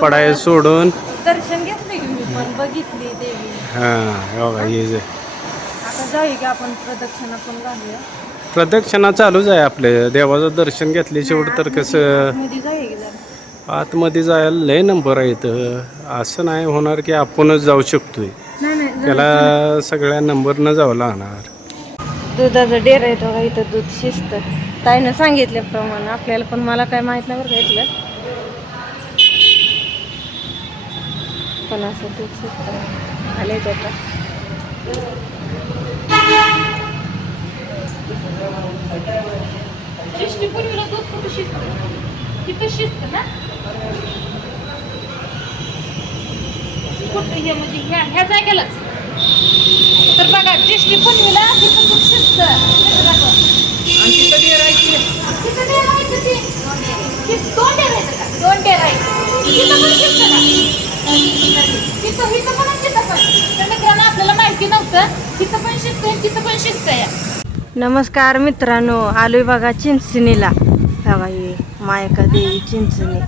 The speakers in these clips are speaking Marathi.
पडाय सोडून. दर्शन घेतले की मी पण बघितली देवी. हा हे बघा हे जे. आता जाऊ की आपण प्रदक्षिणा पण घालूया. प्रदक्षिणा चालूच आहे आपले. देवाचं दर्शन घेतले शेवट तर कसं? मध्ये जाऊ की जरा. आतमध्ये जायला लय नंबर आहे इथं. असं नाही होणार की आपणच जाऊ शकतोय. नाही नाही त्याला सगळ्या नंबरनं जावं लागणार. दुधाचं डेर आहे बघा इथं दूध शिस्त ताईनं सांगितल्याप्रमाणे आपल्याला पण मला काय माहीत नाही बरं का इथलं. पण असं दूध शिस्त आले त्याचा दृष्टीपूर्वीला दूध कुठं शिजतं तिथं शिजतं ना कुठं हे म्हणजे ह्या ह्या जागेलाच तर बघा तिथं दूध शिजतं तिथं बघा. तिथं डेर आहे ते. ते दोन डेर आहेत? दोन डेर आहेत. तिथं पण? तिथं इथं पण आणि तिथं पण तर मित्रांनो आपल्याला माहिती नव्हतं. तिथं पण शिजतंय तिथं पण शिजतंय नमस्कार मित्रांनो आलोय बघा चिंचणीला. बघा ही मायका देवी चिंचणी.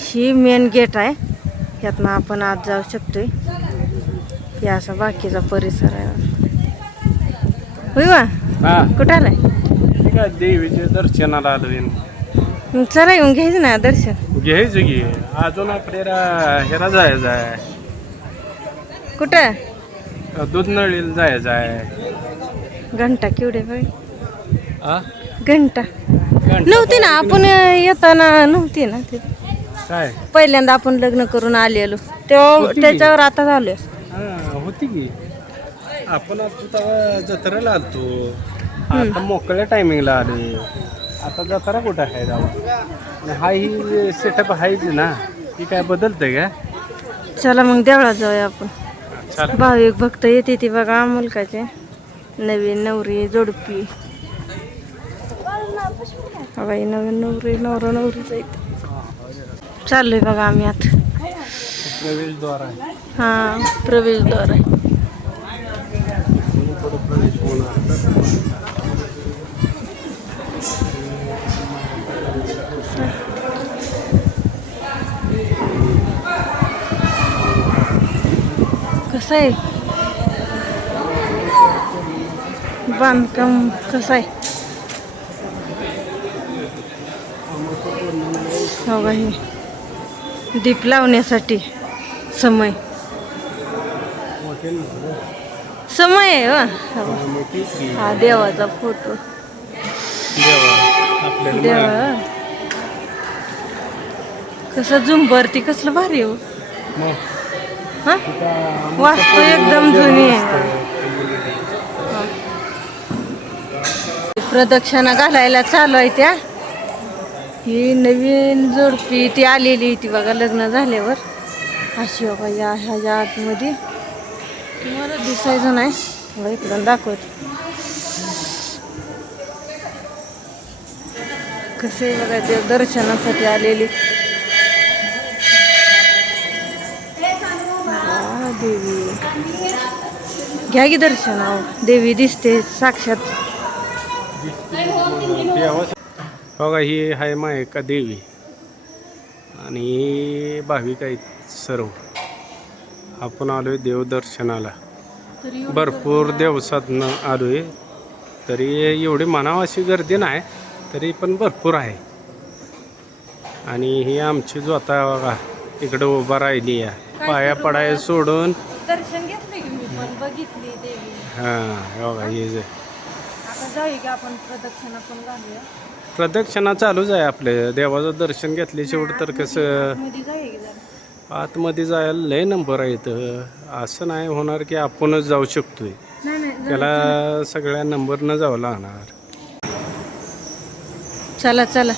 ही मेन गेट आहे. यातनं आपण आज जाऊ शकतोय. हे असा बाकीचा परिसर आहे. होय वा कुठं आलाय? ठीक आहे देवीचे दर्शनाला आलोय. चला येऊन घ्यायचं ना दर्शन. घ्यायचं घे अजून आपल्याला ह्याला जायचं आहे. कुठं? दूध नळीला जायचं आहे. घंटा केवढे बाई? आ? घंटा. घंटा नव्हती ना आपण येताना नव्हती ना ते. काय? पहिल्यांदा आपण लग्न करून आलेलो. तेव्हा होती की? त्याच्यावर आता झालोय. हा होती की. आपण आता तेव्हा जत्रेला आलतो. आता मोकळ्या टायमिंगला आले आता जत्रा कुठं आहे जाऊ हा ही सेटअप आहेच ना. ही काय बदलतंय का? चला मग देवळात जाऊया आपण. भाविक भक्त येते ती बघा मुलकाचे नवीन नवरी जोडपी. बाई नवीन नवरी नवरा नवरीच आहेत चाललोय बघा आम्ही आता. प्रवेशद्वार आहे. हा प्रवेशद्वार आहे. कसं आहे? बांधकाम कसं आहे? हो का हे? दीप लावण्यासाठी समय. समय आहे हो. हा. देवाचा फोटो देव. देवा कसं झुंबरती कसलं भारी हो. हा? वास्तू एकदम जुनी आहे. प्रदक्षिणा घालायला चालू आहे त्या. ही नवीन जोडपी ती आलेली ती बघा लग्न झाल्यावर. अशी बाबा या ह्याच्या आतमध्ये. तुम्हाला दिसायचं नाही. थोडं इकडून दाखवते. कसं बघा ते दर्शनासाठी आलेली. देवी. घ्या की दर्शन देवी दिसते साक्षात. बघा ही आहे मायका देवी. आणि भाविक आहेत सर्व. आपण आलोय देवदर्शनाला. भरपूर दिवसातनं आलोय. तरी एवढी म्हणावं अशी गर्दी नाही तरी पण भरपूर आहे. आणि ही आमची जो आता बघा. इकडं उभा राहिली आहे. पाया पडाय सोडून. दर्शन घेतले की मी पण? बघितली देवी. हां हे बघा हे जे. आता जाऊ की आपण प्रदक्षिणा पण घालूया. प्रदक्षिणा चालूच आहे आपले. देवाचं दर्शन घेतले शेवट तर कसं? मध्ये जाऊ की जरा. आतमध्ये जायला लय नंबर आहे इथं. असं नाही होणार की आपणच जाऊ शकतोय. नाही नाही त्याला सगळ्या नंबरनं जावं लागणार. चला चला.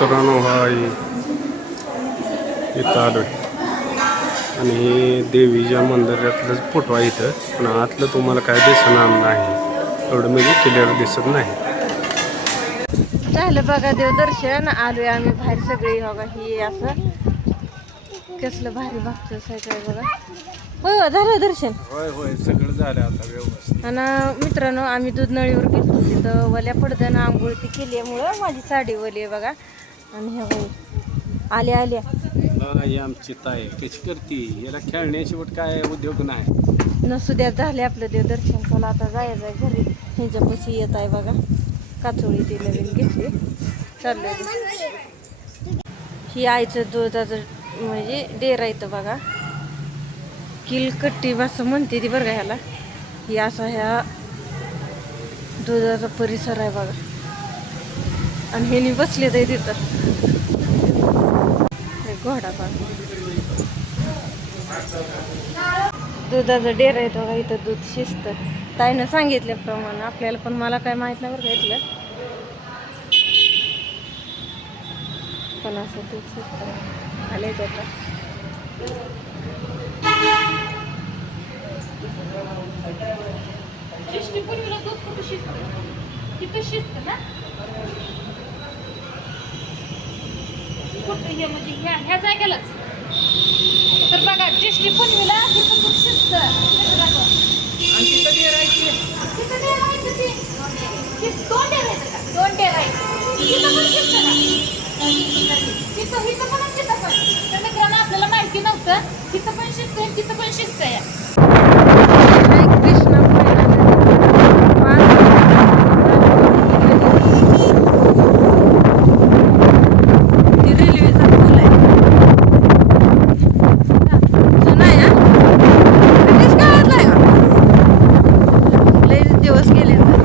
मित्रांनो हा इथं आलोय. आणि देवीच्या मंदिरातलंच फोटो आहे इथं पण आतलं तुम्हाला काय दिसणार नाही एवढं म्हणजे क्लिअर दिसत नाही. झालं बघा देवदर्शन आलोय आम्ही बाहेर सगळे बघा ही असं. कसलं भारी बघतो सगळं बघा. होय हो, झालं दर्शन. होय होय सगळं झालं आता व्यवस्थित. आणि मित्रांनो आम्ही दूध नळीवर गेलो तिथं वल्या पडद्यानं आंघोळ ती केल्यामुळं माझी साडी वली आहे बघा. आणि ह्या बाई आल्या आल्या ही आमची ताई कशी करते? याला खेळण्याशिवाय काय उद्योग नाही. नसुद्या झाले आपलं देवदर्शन. चला आता जायचं घरी. ह्याच्यापाशी येत आहे बघा. काचोळी ती नवीन घेतली. चाललंय ही आईचं दुधाचं म्हणजे डेरा इथं बघा. किलकट्टी असं म्हणते ती बरं का ह्याला. ही असा ह्या दुधाचा परिसर आहे बघा. आणि ह्यानी बसले तर तिथं. हे घोडा दुधाचं डेरा येतो का इथं दूध शिजतं. ताईनं सांगितल्याप्रमाणे आपल्याला पण मला काय माहीत नाही बरं का इथलं. पण असं दूध शिजतं. आले आता. दूध कुठं शिजतं? तिथं शिजतं ना? कुठं हे म्हणजे ह्या ह्या जागेलाच तर बघा ज्येष्ठी. तिथं डेरा आहे किती? किती- दोन डेरा आहेत का? दोन डेरा आहेत. तिथं पण? तिथं इथं पण तिथं पण तर मित्रांनो आपल्याला माहिती नव्हतं तिथं पण शिजतंय तिथं पण शिजतंय नाही, कृष्णा ती रेल्वेचा पूल आहे जुना आहे हा? ब्रिटिश काळातला आहे का लय दिवस गेले